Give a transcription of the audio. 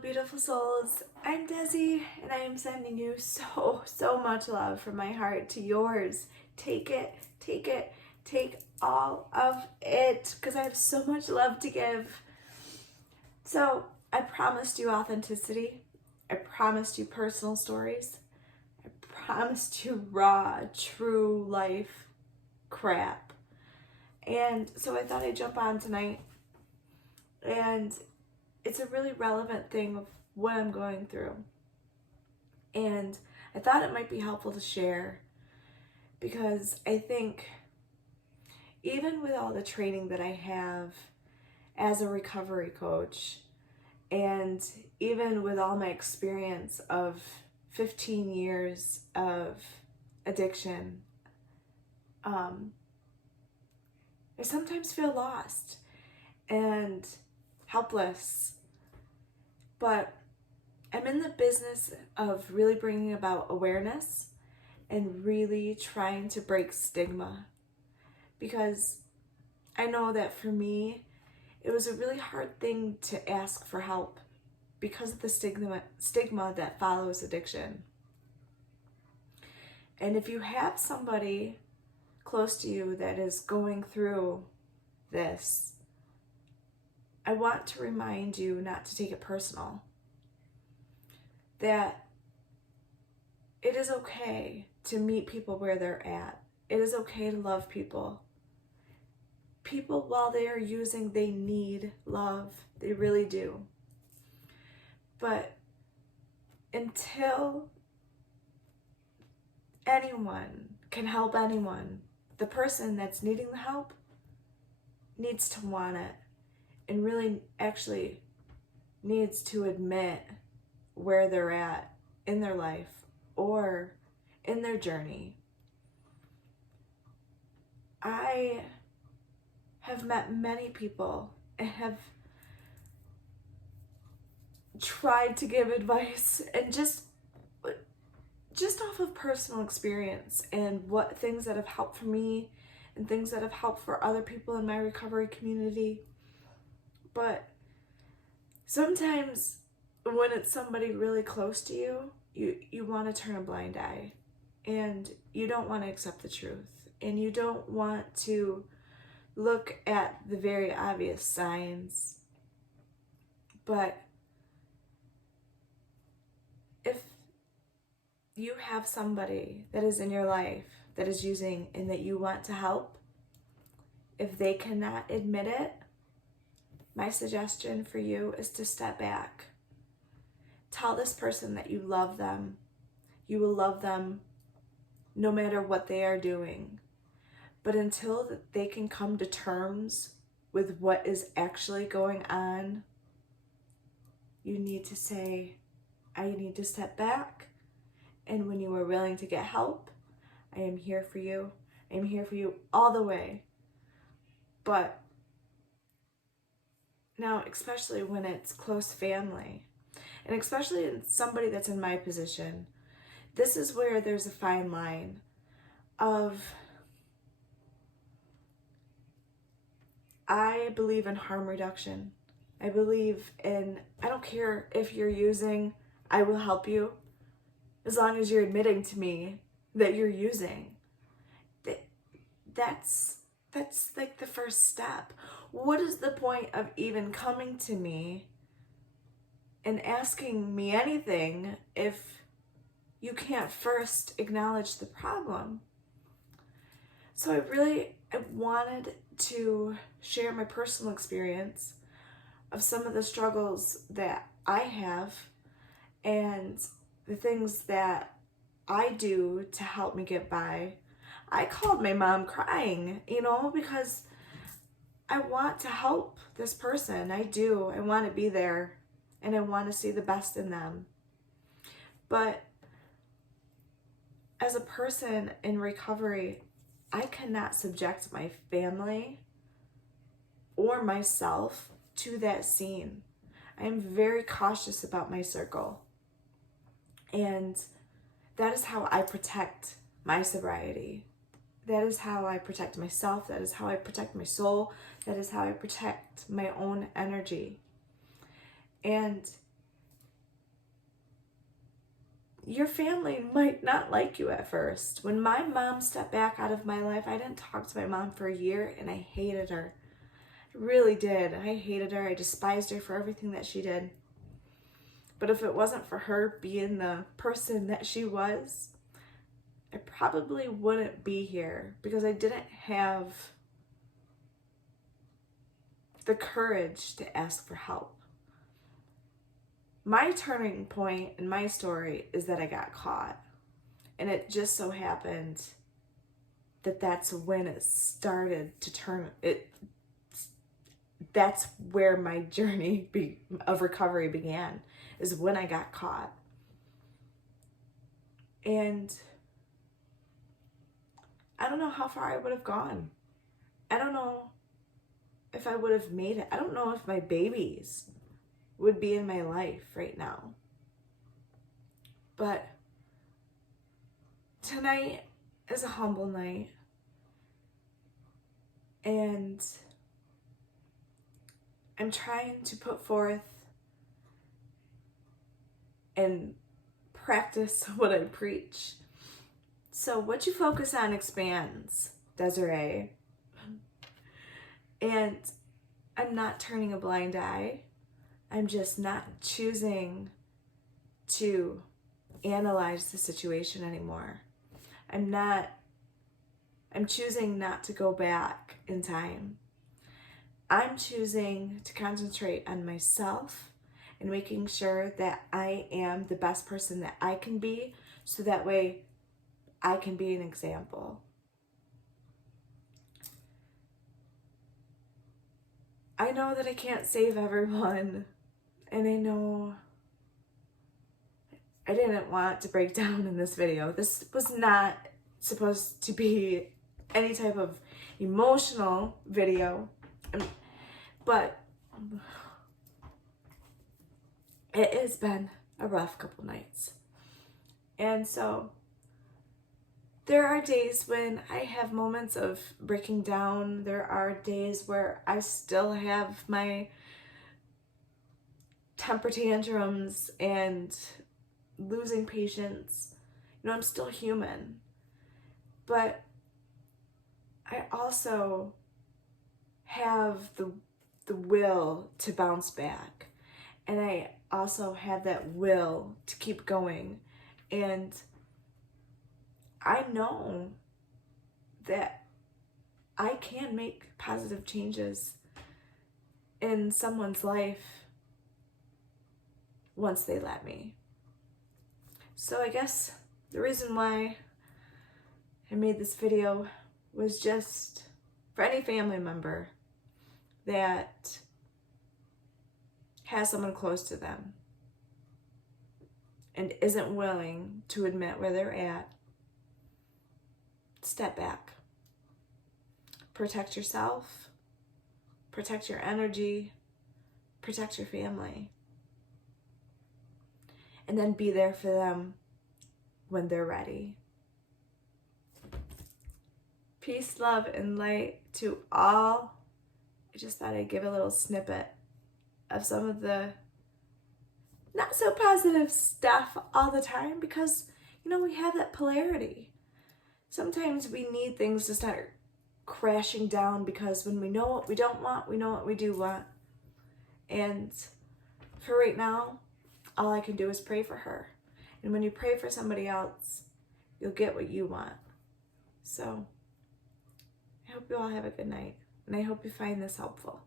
beautiful souls. I'm Desi, and I am sending you so much love from my heart to yours. Take it, take all of it, because I have so much love to give. So, I promised you authenticity. I promised you personal stories. I promised you raw, true life crap. And so I thought I'd jump on tonight. And it's a really relevant thing of what I'm going through. And I thought it might be helpful to share because I think even with all the training that I have as a recovery coach, and even with all my experience of 15 years of addiction, I sometimes feel lost and helpless. But I'm in the business of really bringing about awareness and really trying to break stigma, because I know that for me, it was a really hard thing to ask for help because of the stigma that follows addiction. And if you have somebody close to you that is going through this, I want to remind you not to take it personal. That it is okay to meet people where they're at. It is okay to love people. People, while they are using, they need love. They really do. But until anyone can help anyone, the person that's needing the help needs to want it and really actually needs to admit where they're at in their life or in their journey. I have met many people and have tried to give advice, and just off of personal experience and what things that have helped for me and things that have helped for other people in my recovery community. But sometimes when it's somebody really close to you, you want to turn a blind eye, and you don't want to accept the truth, and you don't want to look at the very obvious signs. But if you have somebody that is in your life that is using and that you want to help, if they cannot admit it, my suggestion for you is to step back. Tell this person that you love them. You will love them no matter what they are doing. But until they can come to terms with what is actually going on, you need to say, I need to step back. And when you are willing to get help, I am here for you. I am here for you all the way. But now, especially when it's close family, and especially in somebody that's in my position, this is where there's a fine line of, I believe in harm reduction. I believe in, I don't care if you're using, I will help you as long as you're admitting to me that you're using. That's like the first step. What is the point of even coming to me and asking me anything if you can't first acknowledge the problem? So I wanted to share my personal experience of some of the struggles that I have and the things that I do to help me get by. I called my mom crying, because I want to help this person. I do. I want to be there, and I want to see the best in them. But as a person in recovery, I cannot subject my family or myself to that scene. I am very cautious about my circle. And that is how I protect my sobriety. That is how I protect myself. That is how I protect my soul. That is how I protect my own energy. And your family might not like you at first. When my mom stepped back out of my life, I didn't talk to my mom for a year, and I hated her. I really did. I hated her. I despised her for everything that she did. But if it wasn't for her being the person that she was, I probably wouldn't be here, because I didn't have the courage to ask for help. My turning point in my story is that I got caught. And it just so happened that that's when it started to turn. That's where my journey of recovery began, is when I got caught. And I don't know how far I would have gone. I don't know if I would have made it. I don't know if my babies would be in my life right now. But tonight is a humble night. And I'm trying to put forth and practice what I preach. So what you focus on expands, Desiree. And I'm not turning a blind eye. I'm just not choosing to analyze the situation anymore. I'm choosing not to go back in time. I'm choosing to concentrate on myself and making sure that I am the best person that I can be, so that way I can be an example. I know that I can't save everyone, and I know I didn't want to break down in this video. This was not supposed to be any type of emotional video, but it has been a rough couple nights. And so there are days when I have moments of breaking down. There are days where I still have my temper tantrums and losing patience. You know, I'm still human. But I also have the will to bounce back. And I also have that will to keep going. And I know that I can make positive changes in someone's life once they let me. So I guess the reason why I made this video was just for any family member that has someone close to them and isn't willing to admit where they're at. Step back. Protect yourself. Protect your energy. Protect your family. And then be there for them when they're ready. Peace, love, and light to all. I just thought I'd give a little snippet of some of the not so positive stuff all the time, because, you know, we have that polarity. Sometimes we need things to start crashing down, because when we know what we don't want, we know what we do want. And for right now, all I can do is pray for her. And when you pray for somebody else, you'll get what you want. So I hope you all have a good night, and I hope you find this helpful.